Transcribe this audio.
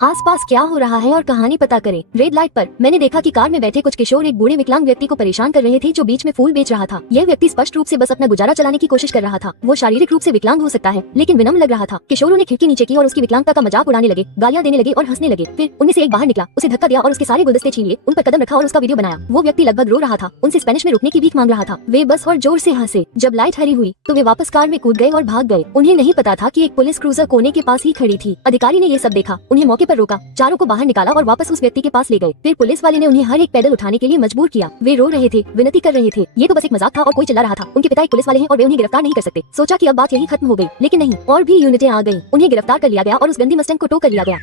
आसपास क्या हो रहा है और कहानी पता करें। रेड लाइट पर मैंने देखा कि कार में बैठे कुछ किशोर एक बूढ़े विकलांग व्यक्ति को परेशान कर रहे थे जो बीच में फूल बेच रहा था। यह व्यक्ति स्पष्ट रूप से बस अपना गुजारा चलाने की कोशिश कर रहा था। वो शारीरिक रूप से विकलांग हो सकता है लेकिन विनम्र लग रहा था। किशोरों ने खिड़की नीचे की और उसकी विकलांगता का मजाक उड़ाने लगे, गालियां देने लगे और हंसने लगे। फिर उनमें से एक बाहर निकला, उसे धक्का दिया और उसके सारे गुलदस्ते छीन लिए, उन पर कदम रखा और उसका वीडियो बनाया। वो व्यक्ति लगभग रो रहा था, उनसे स्पेनिश में रुकने की भीख मांग रहा था। वे बस और जोर से हंसे। जब लाइट हरी हुई तो वे वापस कार में कूद गए और भाग गए। उन्हें नहीं पता था कि एक पुलिस क्रूजर कोने के पास ही खड़ी थी। अधिकारी ने ये सब देखा, उन्हें मौके पर रोका, चारों को बाहर निकाला और वापस उस व्यक्ति के पास ले गए। फिर पुलिस वाले ने उन्हें हर एक पैदल उठाने के लिए मजबूर किया। वे रो रहे थे, विनती कर रहे थे। ये तो बस एक मजाक था और कोई चिल्ला रहा था। उनके पिता एक पुलिस वाले हैं और वे उन्हें गिरफ्तार नहीं कर सकते। सोचा कि अब बात यही खत्म हो गई, लेकिन नहीं, और भी यूनिटें आ गईं। उन्हें गिरफ्तार कर लिया गया और उस गंदी मस्टैंग को टो कर लिया गया।